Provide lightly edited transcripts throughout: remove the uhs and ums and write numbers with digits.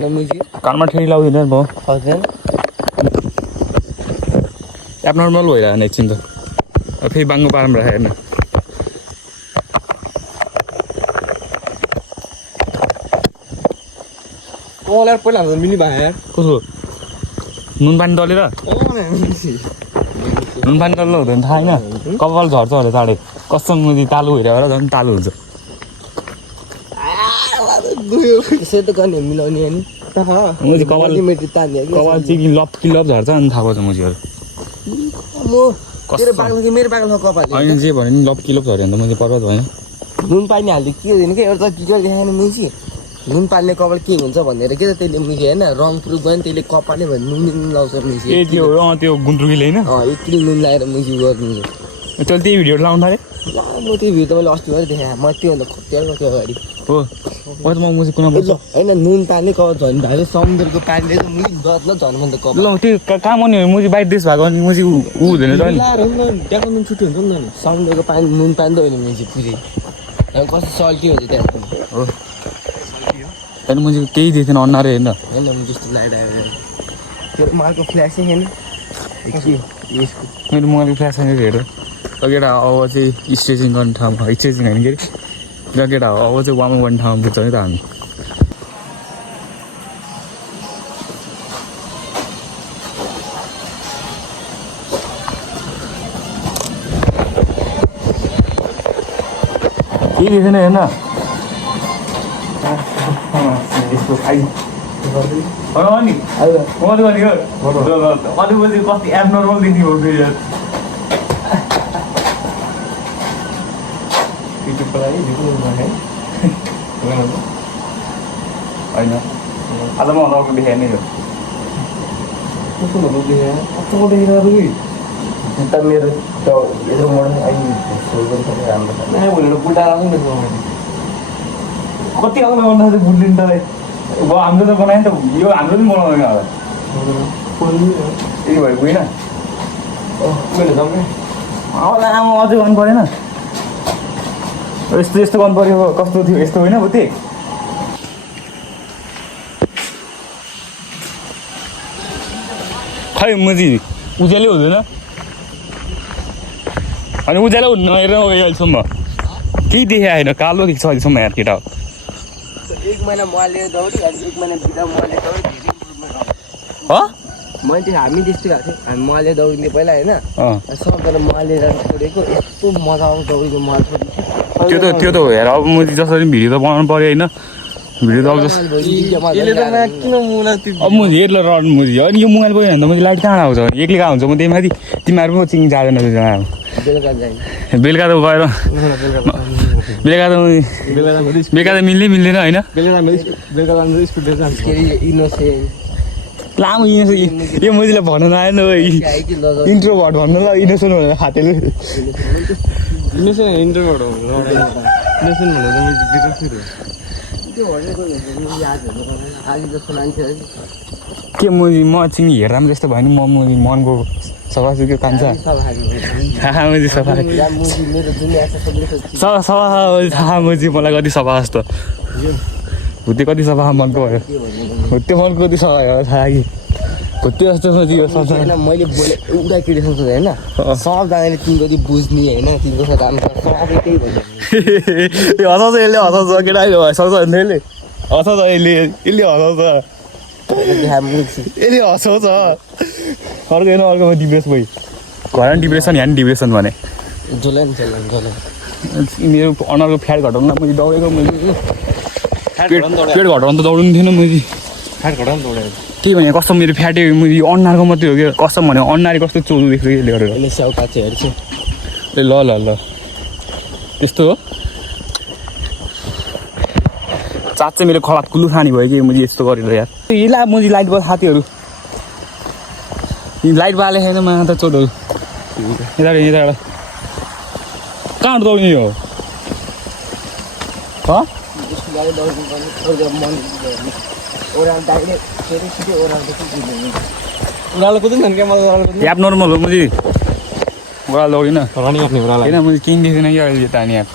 कानमा ठेरी लाउँदैन भयो app normal भइरहेको एकछिन त फेरि बाङ्गो पारामा राखेर हेर्न पहिला मिली भयो कसो नुन पानी दलेर नुन पानी दल्लो हुँदैन थाहा होइन कपाल झर्छ होला चाँडै कस्तो मुजी तालु हेरेर झन् तालु हुन्छ त्यसै त गर्ने मिलाउने नि मुजी कपाल चाहिँ लप झर्छ अनि थाहा पाउँछ मुजीहरू मेरो बाक्लो कपाल होइन जे भन्यो नि लप झऱ्यो भने त मुजी पर्वत भएन नुन पानी हाल्दै के हुँदैन क्या एउटा टिचर देखाएन मुजी नुन पानीले कपाल के हुन्छ भनेर के त त्यसले मुजी होइन रङ प्रुफ भयो नि त्यसले कपालै भयो नुन लाउँछ मुजी ए त्यो गुन्द्रुकीले होइन यति नुन लगाएर मुजी गर्नु तैँले त्यही भिडियोहरू लाउनु थालेँ म त्यो भिडियो मैले अस्ति मात्रै देखाएँ म त्योभन्दा खत्याको त्यो अगाडि हो म मुजी कुना पर्छ होइन नुन पानी कपाल झन् भाइ समुद्रको पानीले त मुजी डरला झन् भने त कपाल ल त्यो कहाँ मर्ने हो मुजी बाहिर देश भएको अनि मुजी ऊ हुँदैन त त्यहाँको नुन छुट्टी हुन्छ नि त समुद्रको पानी नुन पानी त होइन मुजी पुरै कस्तो सल्टी हुन्छ त्यहाँ हो होइन मुजी केही देख्दैन अन्नारे होइन होइन म जस्तो लागिरहेको त्यो मालको फ्ल्यासै छैन मेरो मोबाइलको फ्ल्यास छैन हेर केटा अब चाहिँ स्ट्रेचिङ गर्ने ठाउँमा स्ट्रेचिङ होइन के अरे केटा अब चाहिँ वार्मअप गर्ने ठाउँमा पुग्छ नि त हामी केही देखेन हेर्न अनि अलिकति कति एप नर्मल देखियो होइन आज म अर्को देखाए नै हो मेरो कति आउनु बनाउँदा चाहिँ बुझ्लिनु त अब हाम्रो त बनायो नि त यो हाम्रो पनि बनाउँदैन होला यति भएको होइन लामो अझै गर्नु परेन यस्तो यस्तो गर्नु पऱ्यो कस्तो थियो यस्तो होइन बुझ्थेँ खै मुजी उज्यालै हुँदैन अनि उज्यालै हुँदैन हेरेर अहिलेसम्म केही देखेको होइन कालो देख्छ अहिलेसम्म हेर केटा एक महिना मैले दौडी एक महिना बिदा मैले दौडी मैले हामी त्यस्तै भएको थियो हामी मैले दौडिने पहिला होइन सबजना मैले छोडेको यस्तो मजा आउँछ दौडीको मल छोडेको त्यो त हेर अब मुजी जसरी भिडियो त बनाउनु पऱ्यो होइन भिडियो त अब मुजी हेर्न रड मुजी अनि यो मोबाइल गयो भने त मुजी लाइट कहाँ आउँछ एक्लै कहाँ हुन्छ म त्यही माथि तिमीहरू पनि चिङ जाँदैन बेलुका त गएर बेलुका त मिल्दैन होइन लामो यो मुजीलाई भन्नु नआएन इन्ट्रोभर्ट भन्नु ल इनोसेन्ट भनेर खातेले के मुजी म चिनी हेर्दा पनि जस्तो भयो नि म मुजी मनको सफा सुक्यो कान्छ मुजी सफा सफा मुजी मलाई कति सफा जस्तो भुत्ते कति सफा मनको भयो भुत्ते मनको कति सफा भयो थाहा कि भुत्ते जस्तो मुजी यो सफा मैले बोले एउटा केटी सोच्छु होइन सबजनाले तिम्रो कति बुझ्ने होइन तिम्रो काम सबै त्यही भयो हँसाउँछ यसले हँसाउँछ केटा हँसाउँछ यसले हँसाउँछ यसले हँसाउँछ यसले हँसाउँछ अर्को हेर्नु अर्कोमा डिप्रेस भयो घरमा डिप्रेसन यहाँ डिप्रेसन भने मेरो अनुहारको फ्याट घटाउनु मैले दौडेको मैले पेट घटाउनु त दौडनु थिएन मैले फ्याट घटाउनु दौडेको त्यही भने कस्तो मेरो फ्याटे मैले अनुहारको मात्रै हो कि कस्तो भन्यो अनुहार कस्तो चोलो देख्छु यसले गरेर ए ल ल ल त्यस्तो हो चाट चाहिँ मेरो खलात कुल्लु खाने भयो कि मैले यस्तो गरेर यार यिला मुजी लाइट बल साथीहरू लाइट बाले छैन मा त चोटहरू यता कहाँ दौडिने हो याप नर्मल हो मुजी ओह्रालो दौडिन होइन मैले केही देख्दैन कि अहिले त अनि यार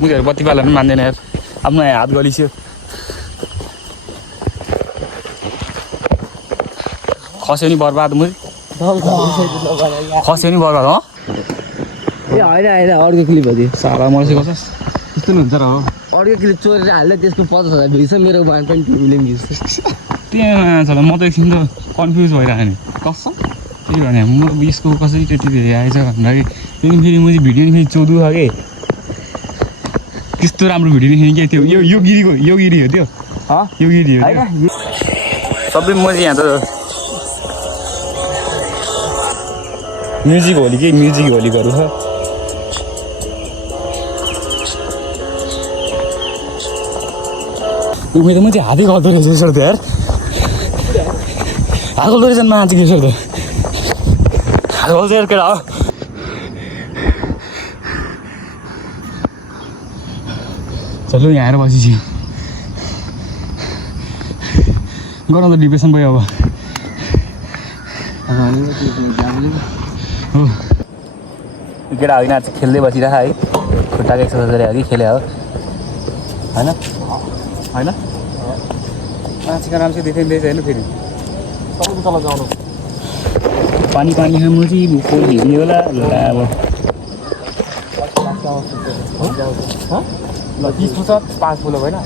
मुजीहरू बत्ती पालहरू पनि मान्दैन यार आफ्नो हात गलिस्यो खस्यो नि बर्बाद मुजी खस्यो नि बर्बाद हो ए होइन होइन अर्को क्लिप हो त्यो साला मलाई चाहिँ कसो त्यस्तो हुन्छ र हो अर्को क्लिप चोरेर हाल्दा त्यसको 50,000 भ्यू छ मेरो 1.2 मिलियन भ्यू छ त्यहाँ छ म त एकछिन त कन्फ्युज भइरहेको नि कसम त्यही भने म यसको कसरी त्यति धेरै आएछ भन्दाखेरि फेरि मैले भिडियो नि फेरि चोदु छ कि त्यस्तो राम्रो भिडियो नि के थियो यो गिरी हो त्यो यो गिरी हो सबै म चाहिँ यहाँ त म्युजिक होली के म्युजिक होली गरौँ छ उमेर म चाहिँ हातै गर्दो रहेछ यसो त यार हात गर्दो रहेछ मान्छे यसो त हात गर्छ यार केटा हो चल्नु यहाँ आएर बसिछि गर त डिप्रेसन भयो अब हो केटा होइन आज खेल्दै बसिरह है खुट्टाको एक्सर्साइज गरे अघि खेले हो होइन होइन मान्छेको राम्रोसित देखिँदैछ होइन फेरि सबैको तल जानु पानी खानु चाहिँ भुक्को हिँड्ने होला अब ल 30 पुग्छ 5 फुल होइन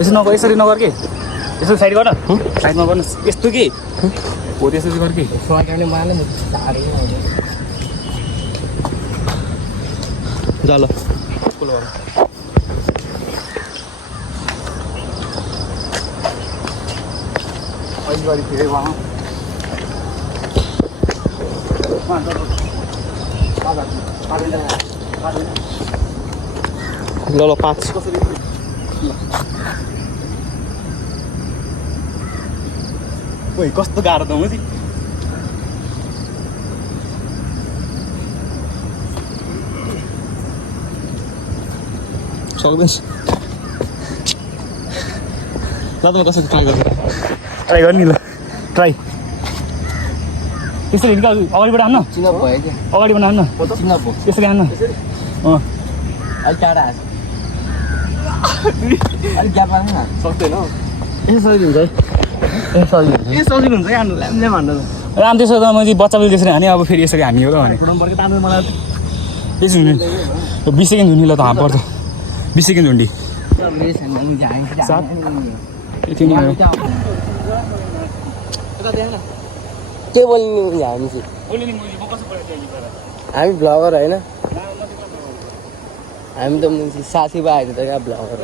यसो नगर यसरी नगर के यसो साइड गर साइडमा गर्नु यस्तो के हो त्यसरी गर के ल ल 5 ओइ कस्तो गाह्रो त मुजी सक्दैछ ल त म कसरी ट्राई गर्छु ट्राई गर्नु नि ल ट्राई त्यसरी हिँड्का अगाडिबाट हान्न चिनप भयो क्या अगाडिबाट हान्न चिनप भयो त्यसरी हान्न अलिक टाढा आएछ अलिक ग्याप लाग्छ न सक्दैन हौ यसो सजिलो हुन्छ है सजिलो हुन्छ क्या ल्याम्ले भन्नु राम त्यसो त मैले बच्चा बेला त्यसरी हाने अब फेरि यसरी हामी हो त भने मलाई एकछिन हुने 20 सेकेन्ड हुने ल त हामी पर्छ 20 सेकेन्ड हुन्डी के बोल्ने हामी चाहिँ हामी भ्लगर होइन हामी त साथी भाइहरू त क्या भ्लगर